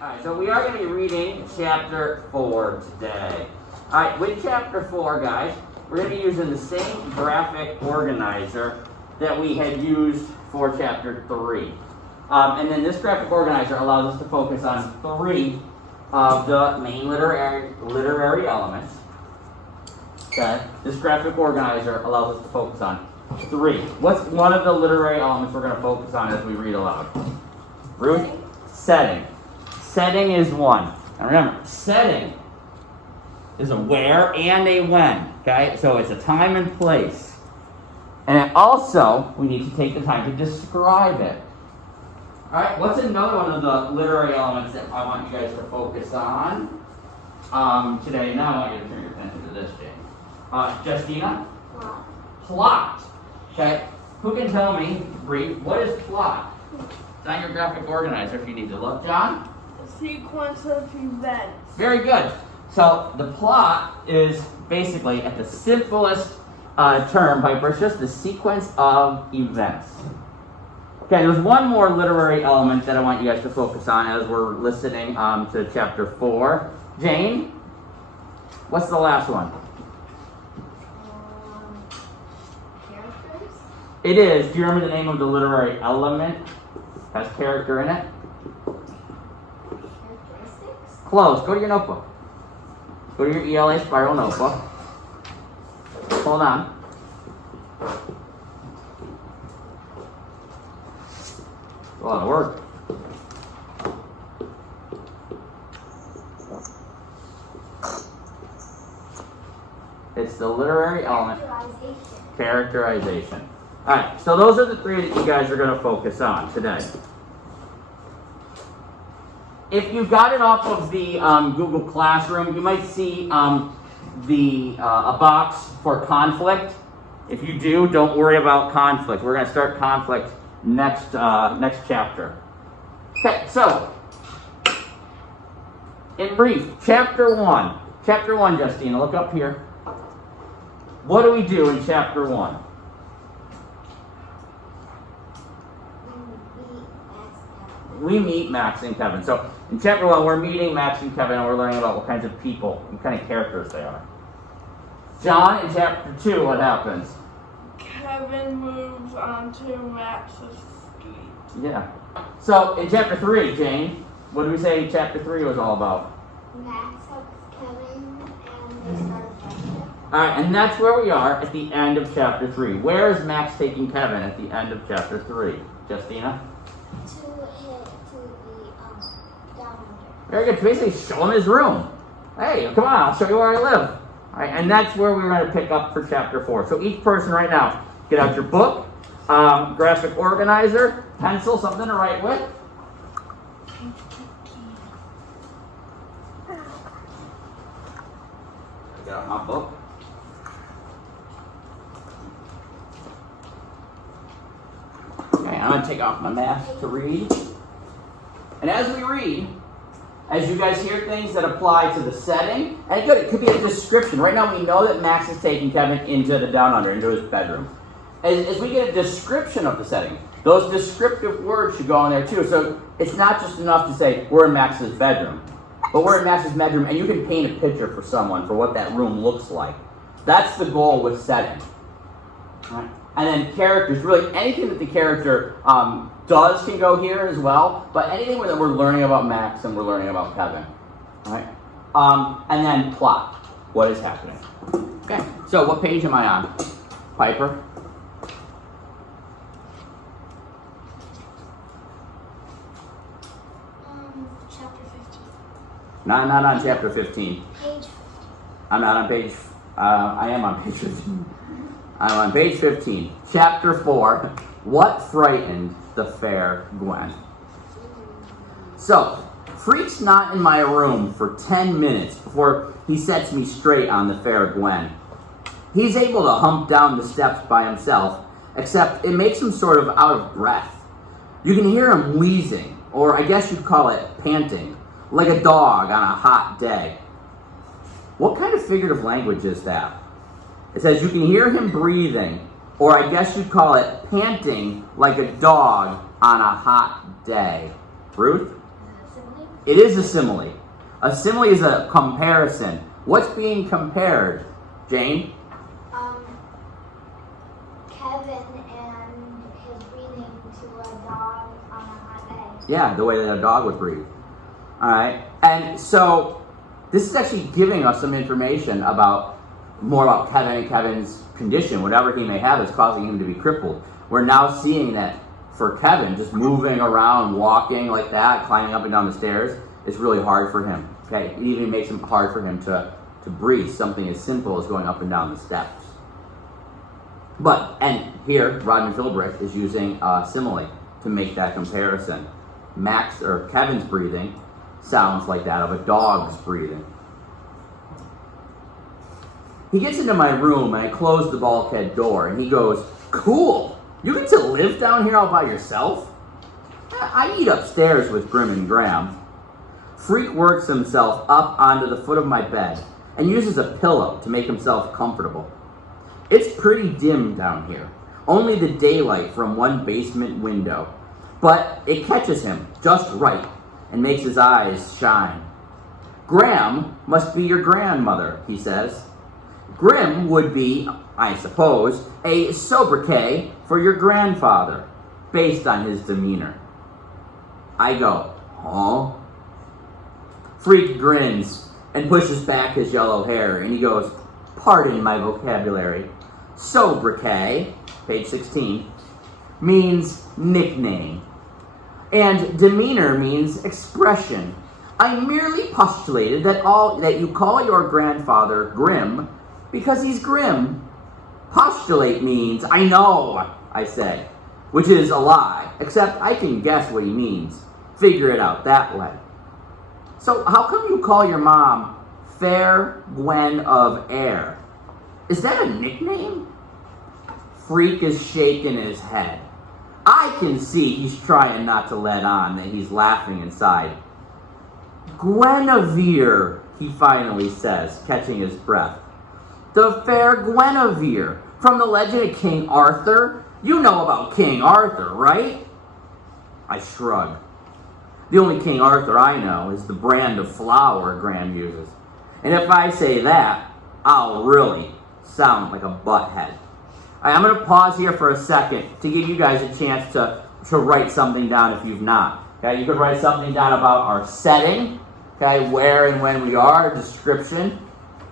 Alright, so we are going to be reading chapter 4 today. Alright, with chapter 4, guys, we're going to be using the same graphic organizer that we had used for chapter 3. And then this graphic organizer allows us to focus on 3 of the main literary elements. Okay, this graphic organizer allows us to focus on 3. What's one of the literary elements we're going to focus on as we read aloud? Ruth? Setting. Setting is one. Now remember, setting is a where and a when. Okay, so it's a time and place. And also, we need to take the time to describe it. Alright, what's another one of the literary elements that I want you guys to focus on today? Now I want you to turn your attention to this, Jane. Justina? Plot. Plot. Okay, who can tell me, brief, what is plot? It's on your graphic organizer if you need to look. John? A sequence of events. Very good. So the plot is basically, at the simplest term, Piper, it's just the sequence of events. Okay, there's one more literary element that I want you guys to focus on as we're listening to chapter 4. Jane, what's the last one? Characters? It is. Do you remember the name of the literary element? Has character in it? Characteristics? Close. Go to your notebook. Go to your ELA spiral notebook. Hold on. A lot of work. It's the literary element. Characterization. Alright, so those are the 3 that you guys are going to focus on today. If you got it off of the Google Classroom, you might see a box for conflict. If you do, don't worry about conflict. We're going to start conflict next chapter. Okay, so in brief, chapter 1. Chapter 1, Justina, look up here. What do we do in chapter 1? We meet Max and Kevin. So in chapter 1, we're meeting Max and Kevin, and we're learning about what kinds of people, what kind of characters they are. John, in chapter 2, what happens? Kevin moves on to Max's street. Yeah. So in chapter 3, Jane, what did we say chapter 3 was all about? Max helps Kevin and they start a friendship. Alright, and that's where we are at the end of chapter 3. Where is Max taking Kevin at the end of chapter 3? Justina? To the down under. Very good. Basically, show him his room. Hey, come on, I'll show you where I live. Alright, and that's where we're going to pick up for chapter 4. So each person right now, get out your book, graphic organizer, pencil, something to write with. Get out my book. Okay, I'm going to take off my mask to read. And as we read, as you guys hear things that apply to the setting, and good, it could be a description. Right now we know that Max is taking Kevin into the down under, into his bedroom. As we get a description of the setting, those descriptive words should go in there too. So it's not just enough to say, we're in Max's bedroom. But we're in Max's bedroom, and you can paint a picture for someone for what that room looks like. That's the goal with setting. All right. And then characters, really anything that the character does can go here as well, but anything that we're learning about Max and we're learning about Kevin. All right? And then plot. What is happening? Okay, so what page am I on? Piper? Chapter 15. No, I'm not on chapter 15. Page 15. I'm not on page, I am on page 15. I'm on page 15. Chapter 4, What Frightened the Fair Gwen? So, Freak's not in my room for 10 minutes before he sets me straight on the fair Gwen. He's able to hump down the steps by himself, except it makes him sort of out of breath. You can hear him wheezing, or I guess you'd call it panting, like a dog on a hot day. What kind of figurative language is that? It says you can hear him breathing, or I guess you'd call it panting like a dog on a hot day. Ruth? It is a simile. A simile is a comparison. What's being compared, Jane? Kevin and his breathing to a dog on a hot day. Yeah, the way that a dog would breathe. All right. And so this is actually giving us some information more about Kevin and Kevin's condition. Whatever he may have is causing him to be crippled. We're now seeing that for Kevin, just moving around, walking like that, climbing up and down the stairs, is really hard for him. Okay, it even makes it hard for him to breathe, something as simple as going up and down the steps. And here, Rodman Philbrick is using a simile to make that comparison. Kevin's breathing sounds like that of a dog's breathing. He gets into my room and I close the bulkhead door and he goes, "Cool, you get to live down here all by yourself?" I eat upstairs with Grim and Graham. Freak works himself up onto the foot of my bed and uses a pillow to make himself comfortable. It's pretty dim down here, only the daylight from one basement window, but it catches him just right and makes his eyes shine. "Graham must be your grandmother," he says. "Grim would be, I suppose, a sobriquet for your grandfather, based on his demeanor." I go, "Huh?" Freak grins and pushes back his yellow hair, and he goes, "Pardon my vocabulary. Sobriquet," page 16, means nickname, and demeanor means expression. I merely postulated that you call your grandfather Grim because he's grim. Postulate means, "I know," I say, which is a lie, except I can guess what he means. Figure it out that way. "So how come you call your mom Fair Gwen of Air? Is that a nickname?" Freak is shaking his head. I can see he's trying not to let on that he's laughing inside. "Guinevere," he finally says, catching his breath. "The fair Guinevere, from the legend of King Arthur. You know about King Arthur, right?" I shrug. The only King Arthur I know is the brand of flour Graham uses. And if I say that, I'll really sound like a butthead. All right, I'm going to pause here for a second to give you guys a chance to write something down if you've not. Okay, you could write something down about our setting, okay, where and when we are, description.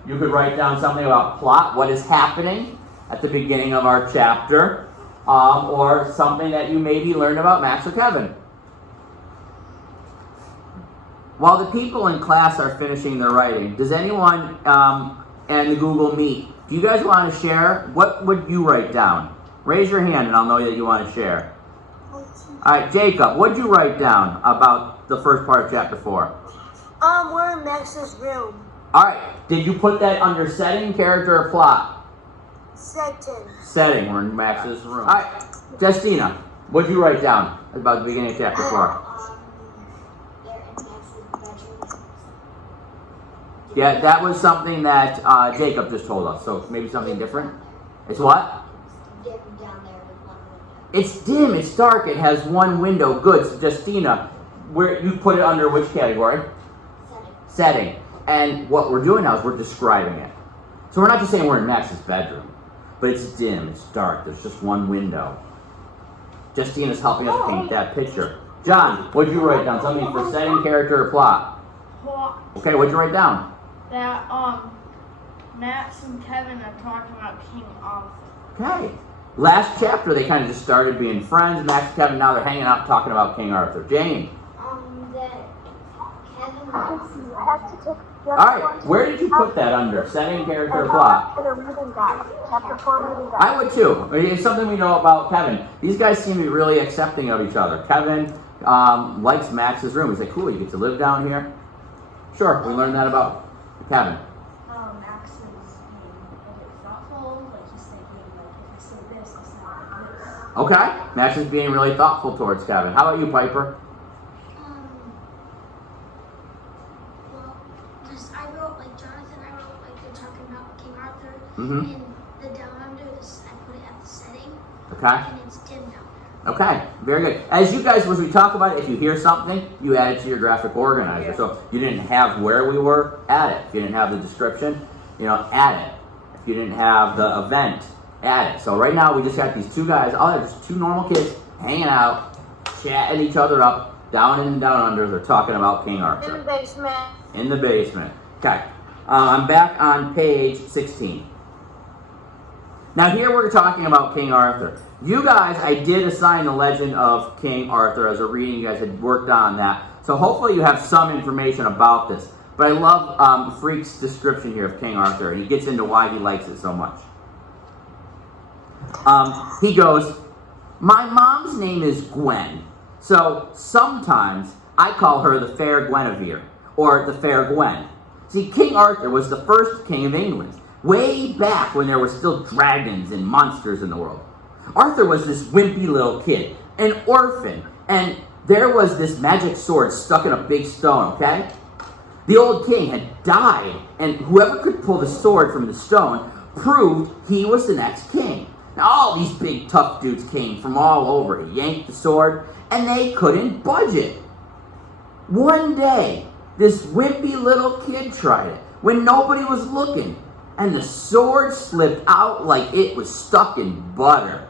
You could write down something about plot, what is happening at the beginning of our chapter, or something that you maybe learned about Max or Kevin. While the people in class are finishing their writing, does anyone in the Google Meet, do you guys want to share? What would you write down? Raise your hand and I'll know that you want to share. All right, Jacob, what did you write down about the first part of chapter 4? We're in Max's room. All right, did you put that under setting, character, or plot? Setting, we're in Max's room. All right, Justina, what did you write down about the beginning of chapter 4? They're in Max's bedroom. Yeah, that was something that Jacob just told us, so maybe something different? It's what? Dim down there with one window. It's dim, it's dark, it has one window. Good, so Justina, you put it under which category? Setting. And what we're doing now is we're describing it. So we're not just saying we're in Max's bedroom, but it's dim, it's dark, there's just one window. Justina's helping us paint that picture. John, what'd you write down? Something for setting, character, or plot? Plot. Okay, what'd you write down? That Max and Kevin are talking about King Arthur. Okay. Last chapter, they kind of just started being friends. Max and Kevin, now they're hanging out talking about King Arthur. Jane. That Kevin was. All right, where did you put that under? Setting, character, or plot? Chapter 4 reading guide. I would too. It's something we know about Kevin. These guys seem to be really accepting of each other. Kevin likes Max's room. He's like, "Cool, you get to live down here?" Sure, we learned that about Kevin. Max is being really thoughtful, like he's thinking, like, if I say this, it's not like this. Okay, Max is being really thoughtful towards Kevin. How about you, Piper? Well, just I wrote like Jonathan. I wrote like they're talking about King Arthur, Mm-hmm. and the down under this I put it at the setting, Okay. and it's dim down Okay, very good. As you guys, as we talk about it, if you hear something, you add it to your graphic organizer. So if you didn't have where we were, add it. If you didn't have the description, add it. If you didn't have the event, add it. So right now we just got these two guys, just two normal kids hanging out, chatting each other up, down in and down under. They're talking about King Arthur. In the basement. In the basement. Okay. I'm back on page 16. Now here we're talking about King Arthur. You guys, I did assign the legend of King Arthur as a reading. You guys had worked on that. So hopefully you have some information about this. But I love Freak's description here of King Arthur. And he gets into why he likes it so much. He goes, my mom's name is Gwen. So sometimes I call her the Fair Guinevere, or the Fair Gwen. See, King Arthur was the first king of England, way back when there were still dragons and monsters in the world. Arthur was this wimpy little kid, an orphan, and there was this magic sword stuck in a big stone, okay? The old king had died, and whoever could pull the sword from the stone proved he was the next king. Now, all these big tough dudes came from all over to yank the sword, and they couldn't budge it. One day, this wimpy little kid tried it when nobody was looking, and the sword slipped out like it was stuck in butter.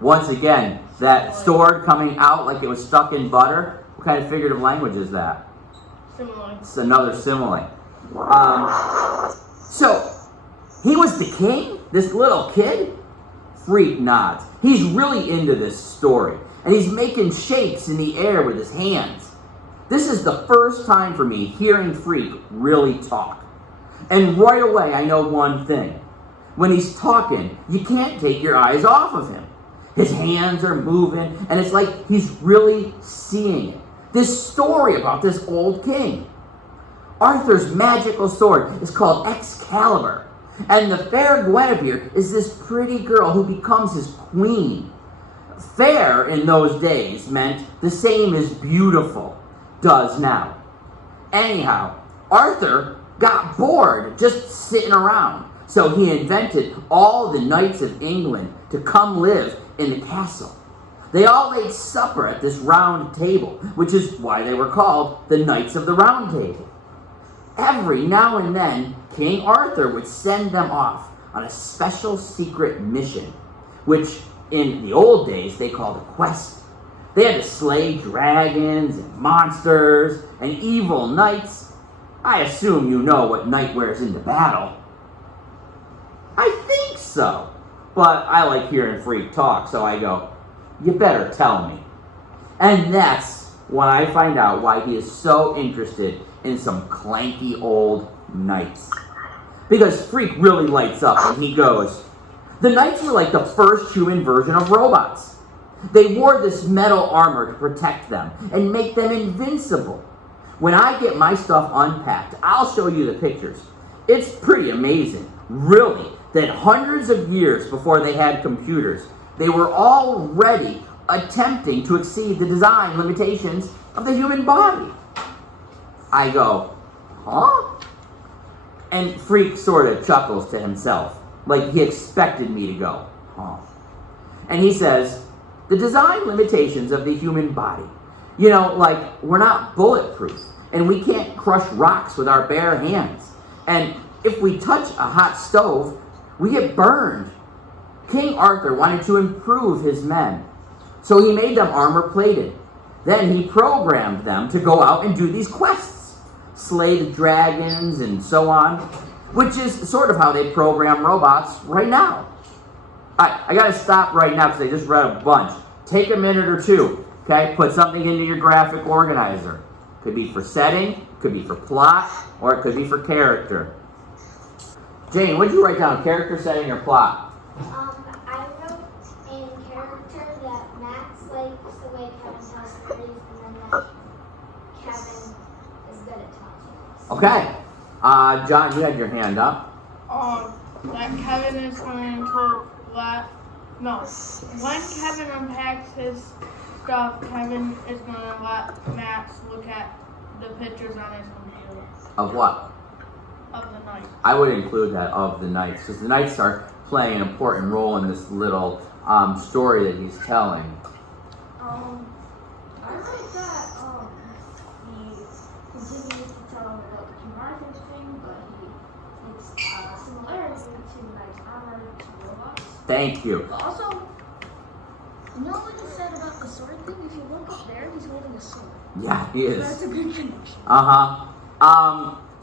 Once again, that sword coming out like it was stuck in butter, what kind of figurative language is that? Simile. It's another simile. So, he was the king? This little kid? Freak nods. He's really into this story, and he's making shapes in the air with his hands. This is the first time for me hearing Freak really talk. And right away, I know one thing. When he's talking, you can't take your eyes off of him. His hands are moving, and it's like he's really seeing it. This story about this old king. Arthur's magical sword is called Excalibur, and the Fair Guinevere is this pretty girl who becomes his queen. Fair in those days meant the same as beautiful does now. Anyhow, Arthur got bored just sitting around, so he invented all the knights of England to come live in the castle. They all ate supper at this round table, which is why they were called the Knights of the Round Table. Every now and then, King Arthur would send them off on a special secret mission, which in the old days they called a quest. They had to slay dragons and monsters and evil knights. I assume you know what knight wears into battle. I think so. But I like hearing Freak talk, so I go, you better tell me. And that's when I find out why he is so interested in some clanky old knights. Because Freak really lights up and he goes, the knights were like the first human version of robots. They wore this metal armor to protect them and make them invincible. When I get my stuff unpacked, I'll show you the pictures. It's pretty amazing, really, that hundreds of years before they had computers, they were already attempting to exceed the design limitations of the human body. I go, huh? And Freak sort of chuckles to himself, like he expected me to go, huh? And he says, the design limitations of the human body. Like we're not bulletproof, and we can't crush rocks with our bare hands. And if we touch a hot stove, we get burned. King Arthur wanted to improve his men, so he made them armor-plated. Then he programmed them to go out and do these quests, slay the dragons and so on, which is sort of how they program robots right now. I gotta stop right now because I just read a bunch. Take a minute or two, okay? Put something into your graphic organizer. Could be for setting, could be for plot, or it could be for character. Jane, what did you write down? Character, setting, or plot? I wrote in character that Max likes the way Kevin tells stories, and then that Kevin is good at telling stories. Okay. John, you had your hand up. That Kevin is going to when Kevin unpacks his stuff, Kevin is going to let Max look at the pictures on his computer. Of what? Of the knights. I would include that of the knights, because the knights are playing an important role in this little story that he's telling? I read that he continues to tell him about the King Arthur thing, but he makes similarities to Knight's armor to robots. Thank you. But also, you know what he said about the sword thing? If you look up there, he's holding a sword. Yeah, he is. That's a good connection.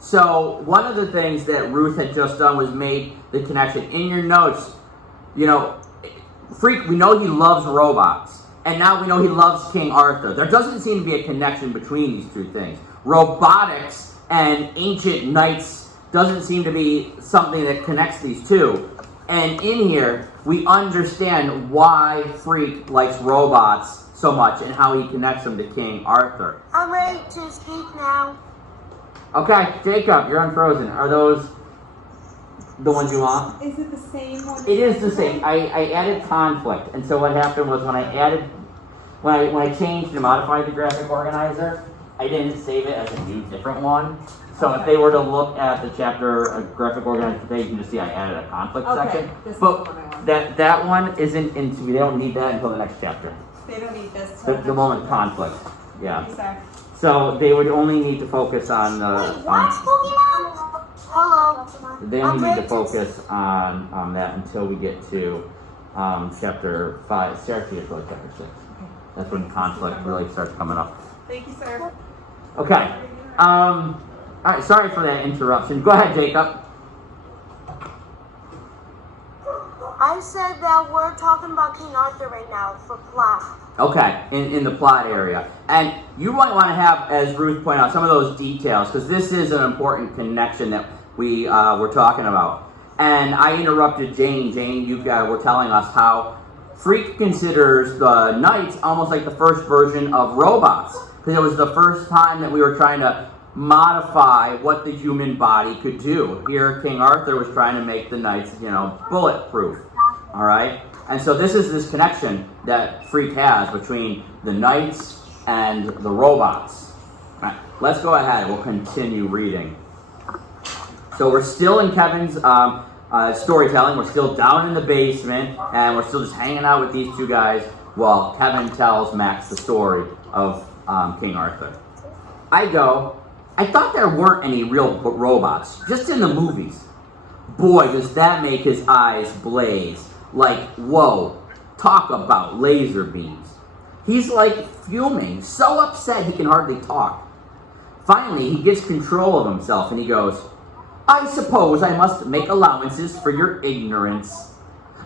So one of the things that Ruth had just done was made the connection. In your notes, you know, Freak, we know he loves robots. And now we know he loves King Arthur. There doesn't seem to be a connection between these two things. Robotics and ancient knights doesn't seem to be something that connects these two. And in here, we understand why Freak likes robots so much and how he connects them to King Arthur. I'm ready to speak now. Okay, Jacob, you're unfrozen. Are those the ones you want? Is it the same one? It is the same. I added conflict, and so what happened was when I changed and modified the graphic organizer, I didn't save it as a new different one. So if they were to look at the chapter graphic organizer today, you can just see I added a conflict section. This is But the one I want. that one isn't into. They don't need that until the next chapter. They don't need this. The moment conflict. Yeah. Thank you, sir. So they would only need to focus on the. Hello. They only need to focus on that until we get to chapter 5. Start to get really chapter 6. That's when conflict really starts coming up. Thank you, sir. Okay. All right. Sorry for that interruption. Go ahead, Jacob. I said that we're talking about King Arthur right now for plot. Okay, in the plot area. And you might want to have, as Ruth pointed out, some of those details, because this is an important connection that we were talking about. And I interrupted Jane. Jane, you were telling us how Freak considers the knights almost like the first version of robots, because it was the first time that we were trying to modify what the human body could do. Here, King Arthur was trying to make the knights, bulletproof. All right? And so this is this connection that Freak has between the knights and the robots. All right, let's go ahead. We'll continue reading. So we're still in Kevin's storytelling. We're still down in the basement, and we're still just hanging out with these two guys while Kevin tells Max the story of King Arthur. I thought there weren't any real robots, just in the movies. Boy, does that make his eyes blaze. Like, whoa, talk about laser beams. He's like fuming, so upset he can hardly talk. Finally, he gets control of himself and he goes, I suppose I must make allowances for your ignorance.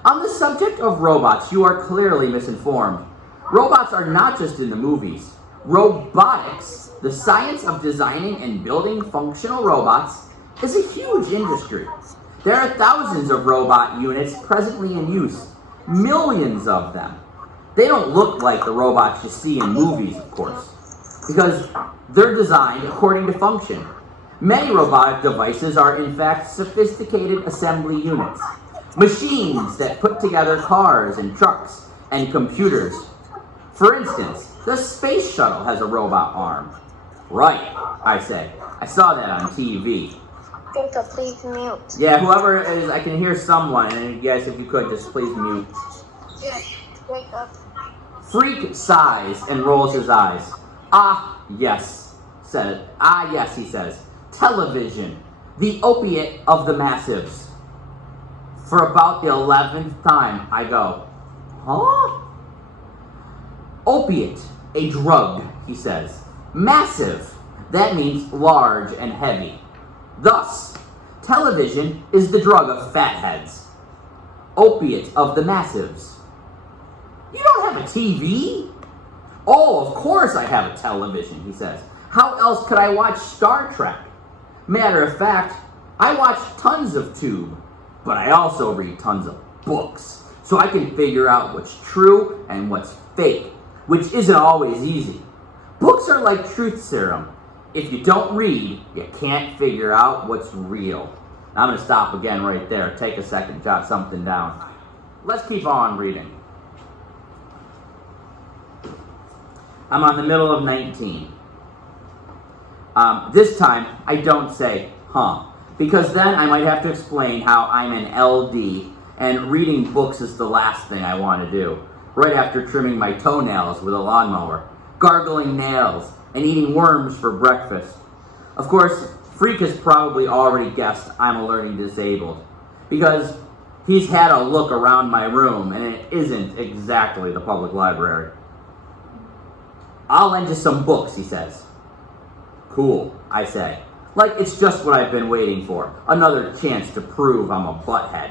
On the subject of robots, you are clearly misinformed. Robots are not just in the movies. Robotics, the science of designing and building functional robots, is a huge industry. There are thousands of robot units presently in use, millions of them. They don't look like the robots you see in movies, of course, because they're designed according to function. Many robotic devices are in fact sophisticated assembly units, machines that put together cars and trucks and computers. For instance, the space shuttle has a robot arm. Right, I said. I saw that on TV. Jacob, please mute. Yeah, whoever it is, I can hear someone, and yes, if you could, just please mute. Jacob. Freak sighs and rolls his eyes. Yes, he says. Television, the opiate of the masses. For about the 11th time, I go, huh? Opiate, a drug, he says. Massive, that means large and heavy. Thus, television is the drug of fatheads. Opiate of the massives. You don't have a TV? Oh, of course I have a television, he says. How else could I watch Star Trek? Matter of fact, I watch tons of Tube, but I also read tons of books, so I can figure out what's true and what's fake, which isn't always easy. Books are like truth serum. If you don't read, you can't figure out what's real. I'm going to stop again right there. Take a second, jot something down. Let's keep on reading. I'm on the middle of 19. This time, I don't say, huh, because then I might have to explain how I'm an LD and reading books is the last thing I want to do, right after trimming my toenails with a lawnmower, gargling nails, and eating worms for breakfast. Of course, Freak has probably already guessed I'm a learning disabled, because he's had a look around my room, and it isn't exactly the public library. "I'll lend you some books," he says. "Cool," I say. Like it's just what I've been waiting for. Another chance to prove I'm a butthead.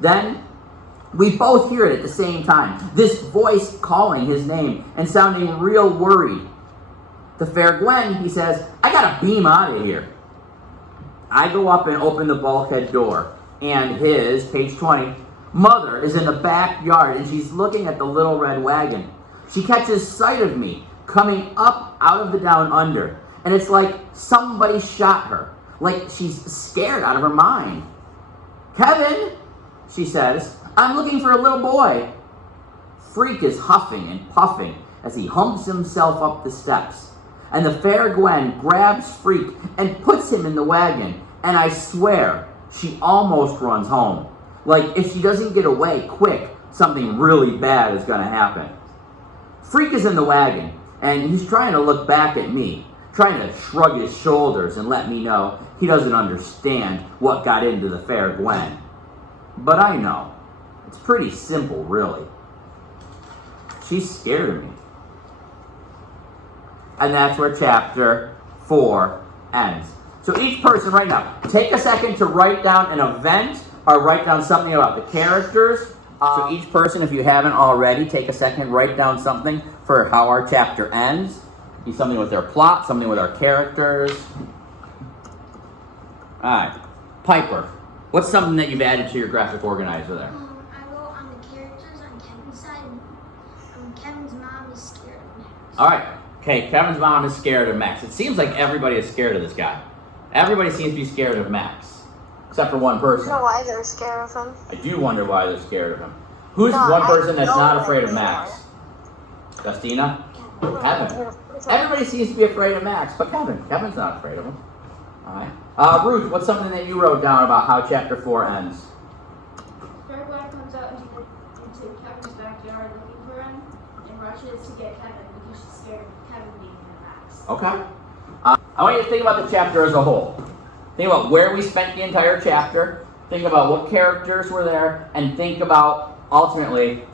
Then, we both hear it at the same time. This voice calling his name and sounding real worried. "The fair Gwen," he says, "I gotta beam out of here." I go up and open the bulkhead door, and his, page 20, mother is in the backyard, and she's looking at the little red wagon. She catches sight of me coming up out of the down under, and it's like somebody shot her, like she's scared out of her mind. "Kevin," she says, "I'm looking for a little boy." Freak is huffing and puffing as he humps himself up the steps. And the fair Gwen grabs Freak and puts him in the wagon, and I swear she almost runs home. Like if she doesn't get away quick, something really bad is going to happen. Freak is in the wagon, and he's trying to look back at me, trying to shrug his shoulders and let me know he doesn't understand what got into the fair Gwen. But I know. It's pretty simple, really. She's scared of me. And that's where chapter 4 ends. So each person right now, take a second to write down an event or write down something about the characters. So each person, if you haven't already, take a second, write down something for how our chapter ends. Be something with their plot, something with our characters. Alright. Piper, what's something that you've added to your graphic organizer there? I wrote on the characters on Kevin's side. Kevin's mom is scared of Max. Alright. Okay, Kevin's mom is scared of Max. It seems like everybody is scared of this guy. Everybody seems to be scared of Max. Except for one I person. don't know why they're scared of him. I do wonder why they're scared of him. Who's No, one I person that's know not that afraid of they Max? Justina? Kevin. Everybody seems to be afraid of Max, but Kevin's not afraid of him. Alright. Ruth, what's something that you wrote down about how chapter 4 ends? Fair Gwen comes out into Kevin's backyard looking for him and rushes to get Kevin because she's scared of Kevin being in Max. Okay. I want you to think about the chapter as a whole. Think about where we spent the entire chapter. Think about what characters were there, and think about, ultimately,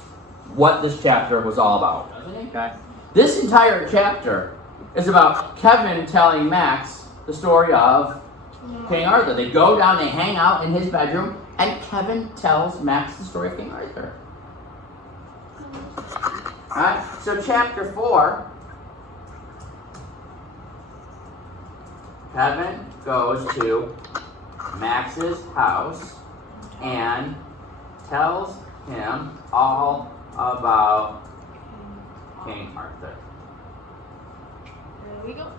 what this chapter was all about. Okay. This entire chapter is about Kevin telling Max the story of King Arthur. They go down, they hang out in his bedroom, and Kevin tells Max the story of King Arthur. Alright, so chapter 4, Kevin goes to Max's house and tells him all about King Arthur. There we go.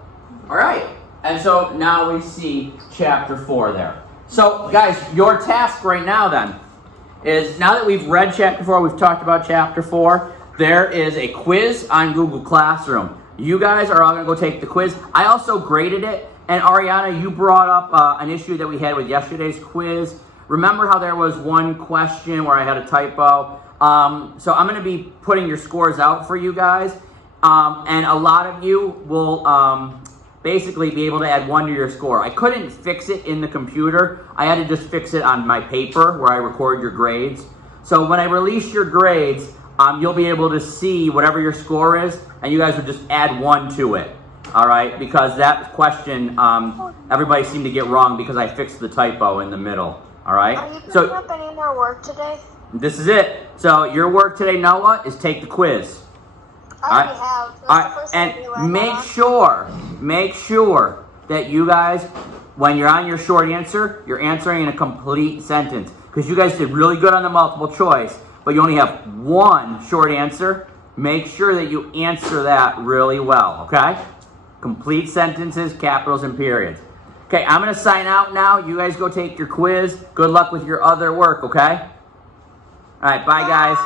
Alright, and so now we see chapter 4 there. So guys, your task right now then is, now that we've read chapter 4, we've talked about chapter 4, there is a quiz on Google Classroom. You guys are all going to go take the quiz. I also graded it. And Ariana, you brought up an issue that we had with yesterday's quiz. Remember how there was one question where I had a typo? So I'm going to be putting your scores out for you guys. And a lot of you will basically be able to add 1 to your score. I couldn't fix it in the computer. I had to just fix it on my paper where I record your grades. So when I release your grades, you'll be able to see whatever your score is, and you guys would just add 1 to it. All right, because that question, everybody seemed to get wrong because I fixed the typo in the middle. All right. Are you picking up any more work today? This is it. So your work today, Noah, is take the quiz. I already have. All right, and make sure that you guys, when you're on your short answer, you're answering in a complete sentence, because you guys did really good on the multiple choice, but you only have 1 short answer. Make sure that you answer that really well. Okay. Complete sentences, capitals, and periods. Okay, I'm going to sign out now. You guys go take your quiz. Good luck with your other work, okay? All right, bye, guys.